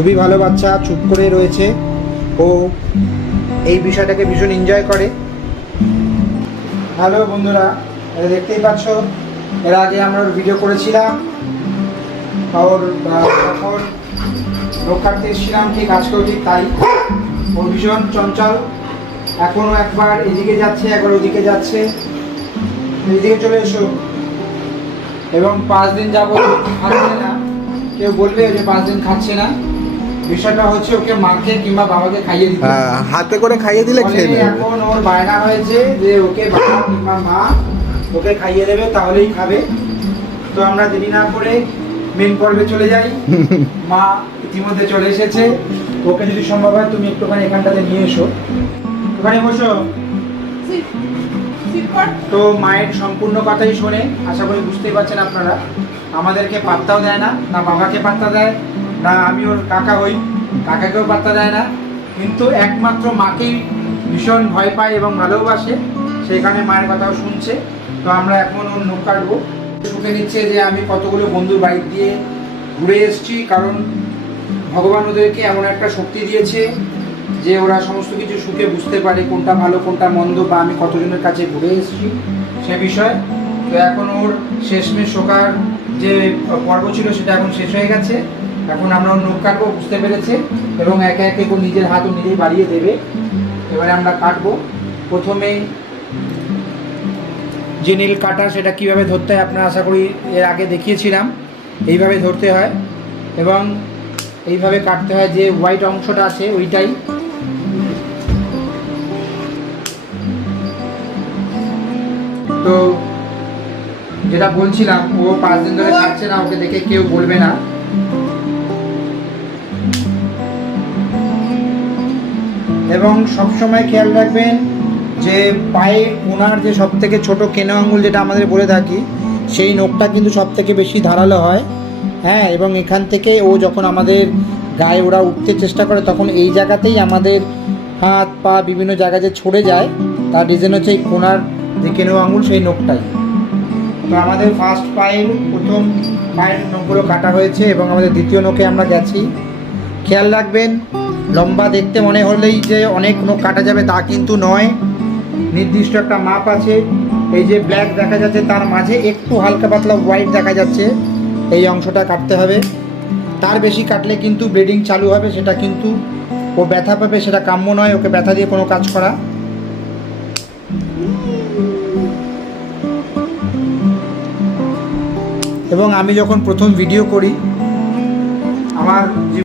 খুবই ভালো বাচ্চা, চুপ করে রয়েছে, ও এই বিষয়টাকে ভীষণ এনজয় করে। হ্যালো বন্ধুরা, দেখতেই পাচ্ছ এর আগে আমরা ভিডিও করেছিলাম, ওর তখন রোগ কাটতে এসেছিলাম, ঠিক আজকেও ঠিক তাই। ও ভীষণ চঞ্চল, এখনও একবার এদিকে যাচ্ছে একবার ওদিকে যাচ্ছে। এদিকে চলে এসো। এবং 5 দিন যাবত খাচ্ছে না, কেউ বলবে যে 5 দিন খাচ্ছে না, বিষয়টা হচ্ছে ওকে মাকে কিংবা বাবাকে খাইয়ে দিতে, হাতে করে খাইয়ে দিলে খেয়ে নেবে। এখন ওর বায়না হয়েছে যে ওকে বাবা কিংবা মা ওকে খাইয়ে দেবে, তাহলেই খাবে। তো আমরা দেরি না করে মেন পর্বে চলে যাই। মা ইতিমধ্যে চলে এসেছে, ওকে যদি সম্ভব হয় তুমি একটুখানি এখানটাতে নিয়ে এসো, ওখানে বসো। তো মায়ের সম্পূর্ণ কথাই শোনে, আশা করি বুঝতেই পারছেন আপনারা। আমাদেরকে পাত্তাও দেয় না, না বাবাকে পাত্তা দেয়, না আমি ওর কাকা হই, কাকাকেও পাত্তা দেয় না, কিন্তু একমাত্র মাকেই ভীষণ ভয় পায় এবং ভালোবাসে, সেখানে মায়ের কথাও শুনছে। তো আমরা এখন ওর নখ কাটবো। শুকে নিচ্ছে যে আমি কতগুলো বন্ধুর বাইক দিয়ে ঘুরে এসেছি, কারণ ভগবান ওদেরকে এমন একটা শক্তি দিয়েছে যে ওরা সমস্ত কিছু সুখে বুঝতে পারে কোনটা ভালো কোনটা মন্দ, বা আমি কতজনের কাছে ঘুরে এসেছি সে বিষয়। তো এখন ওর শেষমেশ শোকার যে পর্ব ছিল সেটা এখন শেষ হয়ে গেছে। এখন আমরা ওর নখ কাটবো, বুঝতে পেরেছে, এবং একে একে ওর নিজের হাত ও নিজেই বাড়িয়ে দেবে। এবারে আমরা কাটবো। প্রথমে যে নীল কাটা সেটা কীভাবে ধরতে হয় আপনারা আশা করি এর আগে দেখিয়েছিলাম। এইভাবে ধরতে হয় এবং এইভাবে কাটতে হয়, যে হোয়াইট অংশটা আছে ওইটাই। তো যেটা বলছিলাম, ও 5 দিন ধরে খাচ্ছে না, ওকে দেখে কেউ বলবে না। এবং সবসময় খেয়াল রাখবেন যে পায়ে কোনার যে সব থেকে ছোটো কেনো আঙুল যেটা আমাদের বলে থাকি, সেই নখটা কিন্তু সব থেকে বেশি ধারালো হয়। হ্যাঁ, এবং এখান থেকে ও যখন আমাদের গায়ে ওরা উঠতে চেষ্টা করে, তখন এই জায়গাতেই আমাদের হাত পা বিভিন্ন জায়গায় যে ছড়ে যায়, তার রিজন হচ্ছে এই কোনার যে কেনো আঙুল, সেই নখটাই। তো আমাদের ফার্স্ট প্রথম পায়ের নখগুলো কাটা হয়েছে এবং আমাদের দ্বিতীয় নখে আমরা গেছি। খেয়াল রাখবেন, লম্বা দেখতে মনে হলেই যে অনেক নখ কাটা যাবে তা কিন্তু নয়, নির্দিষ্ট একটা মাপ আছে। এই যে ব্ল্যাক দেখা যাচ্ছে তার মাঝে একটু হালকা পাতলা হোয়াইট দেখা যাচ্ছে, এই অংশটা কাটতে হবে। তার বেশি কাটলে কিন্তু ব্লিডিং চালু হবে, সেটা কিন্তু ও ব্যথা পাবে, সেটা কাম্য নয়, ওকে ব্যথা দিয়ে কোনো কাজ করা। এবং আমি যখন প্রথম ভিডিও করি আমার